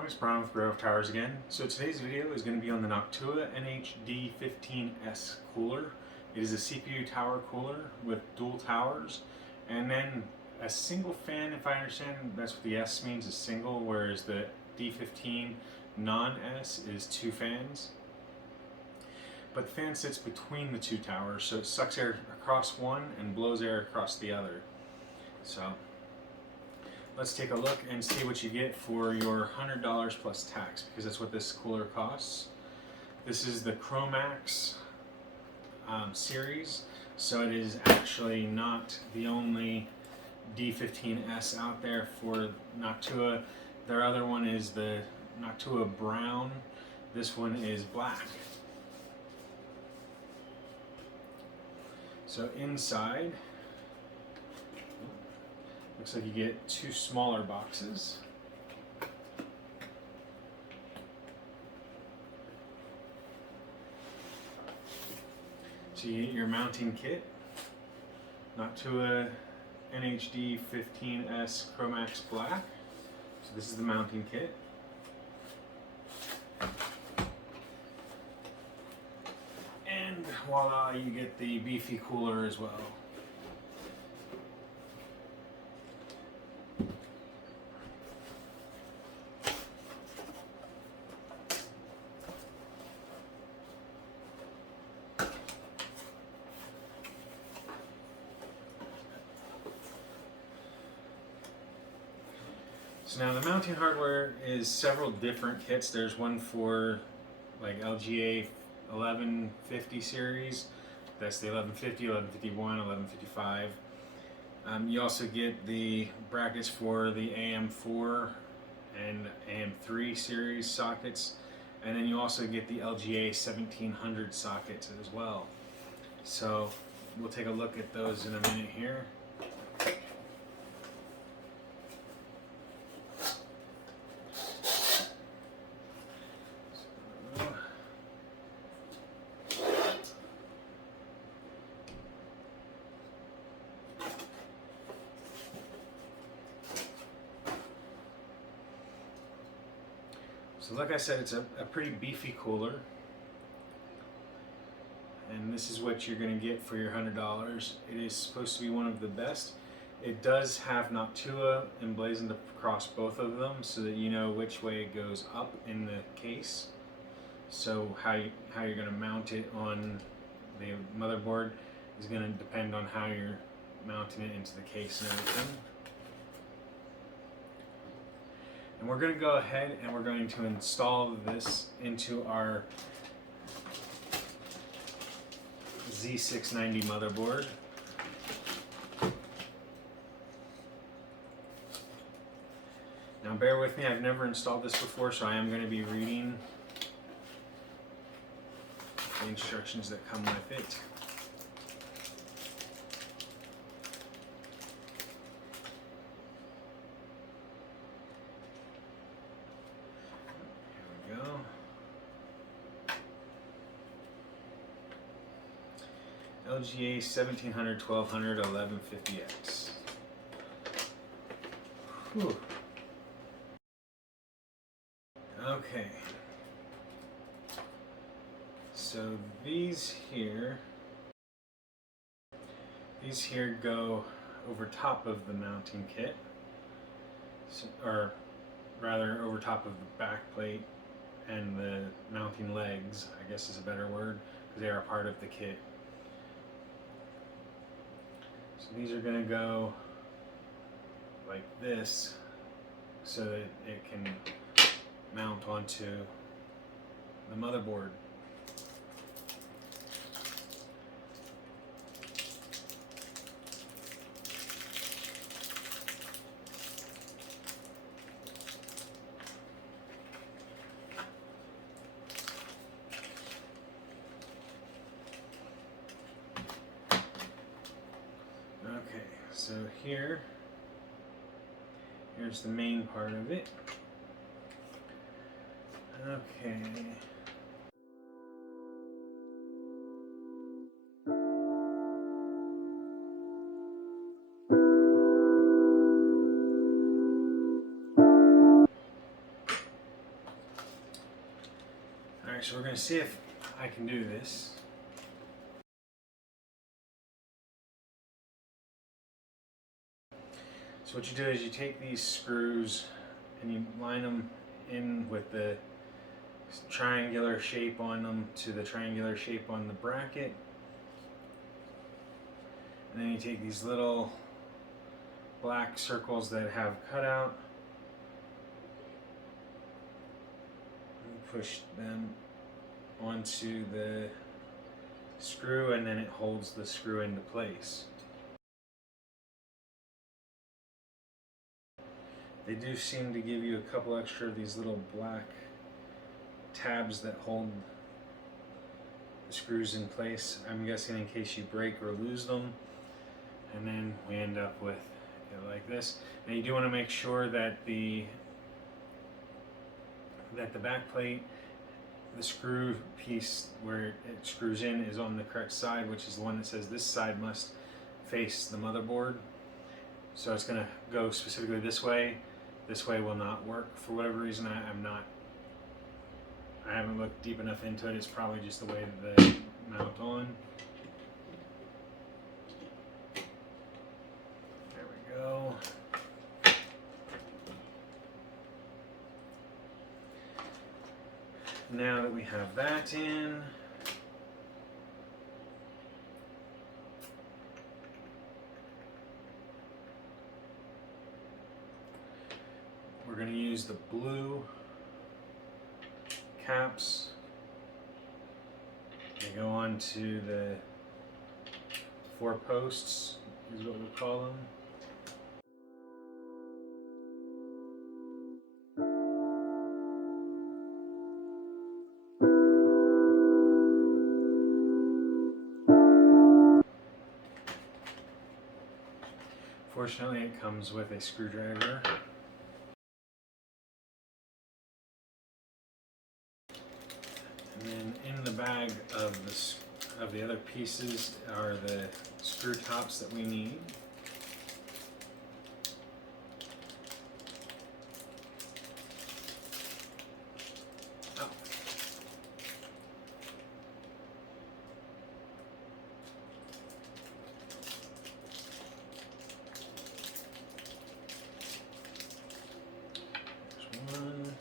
everyone, it's Brian with GreyWolf Towers again. So today's video is going to be on the Noctua D15S cooler. It is a CPU tower cooler with dual towers, and then a single fan. If I understand, that's what the S means, is single, whereas the D15 non-S is two fans. But the fan sits between the two towers, so it sucks air across one and blows air across the other. So let's take a look and see what you get for your $100 plus tax, because that's what this cooler costs. This is the Chromax series, so it is actually not the only D15S out there for Noctua. Their other one is the Noctua Brown. This one is black. So inside, looks like you get two smaller boxes. So you get your mounting kit, Noctua D15S Chromax Black. So this is the mounting kit. And voila, you get the beefy cooler as well. So now the mounting hardware is several different kits. There's one for like LGA 1150 series. That's the 1150, 1151, 1155. You also get the brackets for the AM4 and AM3 series sockets. And then you also get the LGA 1700 sockets as well. So we'll take a look at those in a minute here. So like I said, it's a pretty beefy cooler, and this is what you're going to get for your $100. It is supposed to be one of the best. It does have Noctua emblazoned across both of them so that you know which way it goes up in the case. So how you're going to mount it on the motherboard is going to depend on how you're mounting it into the case and everything. And we're going to go ahead and we're going to install this into our Z690 motherboard. Now bear with me, I've never installed this before, so I am going to be reading the instructions that come with it. LGA 1700, 1200, 1150X. Whew. Okay. So these here go over top of the mounting kit, so, or rather over top of the back plate and the mounting legs, I guess is a better word, because they are a part of the kit. So these are going to go like this so that it can mount onto the motherboard. So here's the main part of it. Okay. Alright, so we're going to see if I can do this. So what you do is you take these screws and you line them in with the triangular shape on them to the triangular shape on the bracket. And then you take these little black circles that have cutout and push them onto the screw, and then it holds the screw into place. They do seem to give you a couple extra of these little black tabs that hold the screws in place. I'm guessing in case you break or lose them. And then we end up with it like this. Now you do want to make sure that the back plate, the screw piece where it screws in, is on the correct side, which is the one that says this side must face the motherboard. So it's going to go specifically this way. This way will not work for whatever reason. I haven't looked deep enough into it. It's probably just the way that they mount on. There we go. Now that we have that in, we're going to use the blue caps. They go on to the 4 posts, is what we call them. Fortunately, it comes with a screwdriver. And then in the bag of the other pieces are the screw tops that we need. Oh. There's one.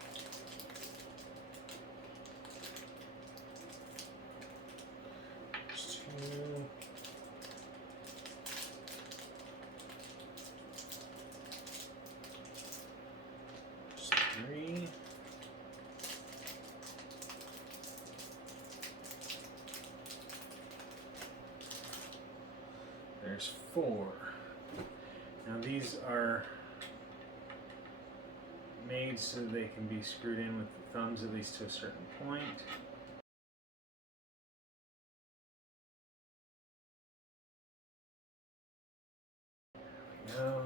There's 4. Now these are made so they can be screwed in with the thumbs at least to a certain point. There we go.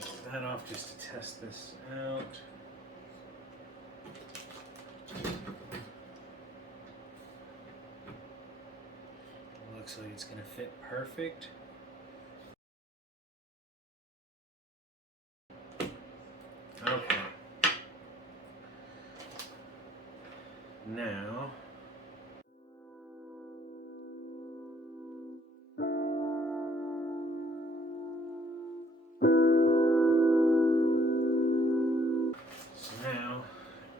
Take that off just to test this out. Looks like it's going to fit perfect. Okay. Now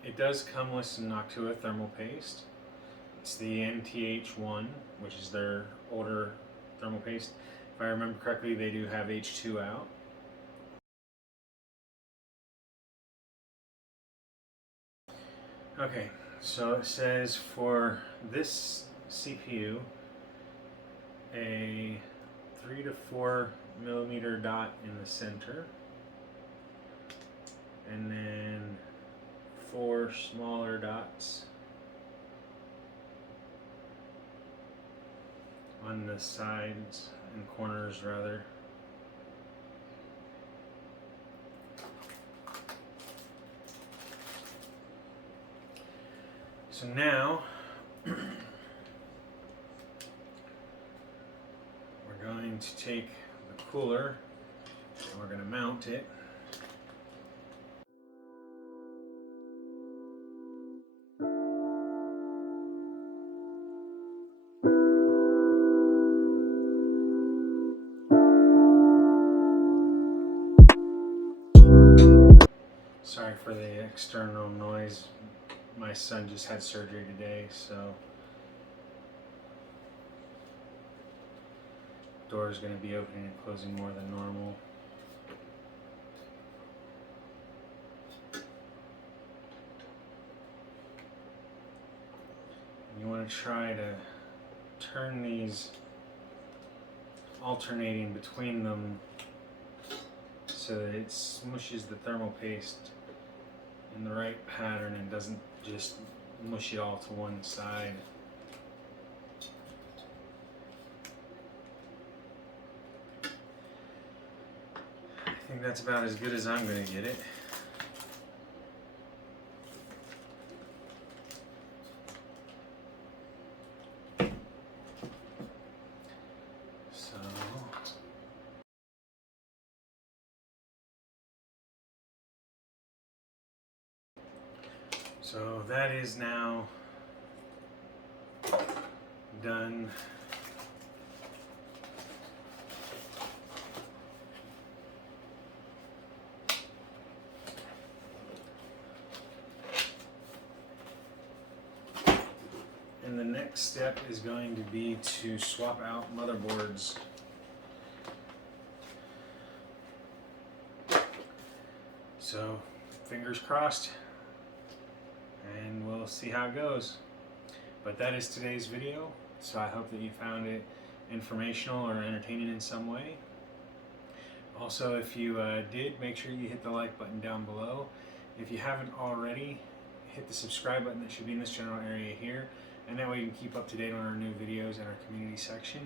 it does come with some Noctua thermal paste. It's the NTH1, which is their older thermal paste. If I remember correctly, they do have H2 out. Okay, so it says for this CPU, a 3 to 4 millimeter dot in the center, and then 4 smaller dots on the sides and corners rather. So now we're going to take the cooler and we're going to mount it for the external noise, my son just had surgery today, so door is going to be opening and closing more than normal. You want to try to turn these, alternating between them so that it smushes the thermal paste in the right pattern and doesn't just mush it all to one side. I think that's about as good as I'm going to get it. So that is now done. And the next step is going to be to swap out motherboards. So fingers crossed, and we'll see how it goes. But that is today's video, so I hope that you found it informational or entertaining in some way. Also, if you did, make sure you hit the like button down below. If you haven't already, hit the subscribe button that should be in this general area here, and that way you can keep up to date on our new videos in our community section.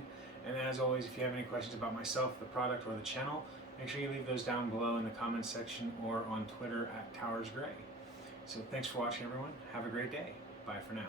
And as always, if you have any questions about myself, the product, or the channel, make sure you leave those down below in the comments section or on Twitter @TowersGrey. So thanks for watching, everyone. Have a great day. Bye for now.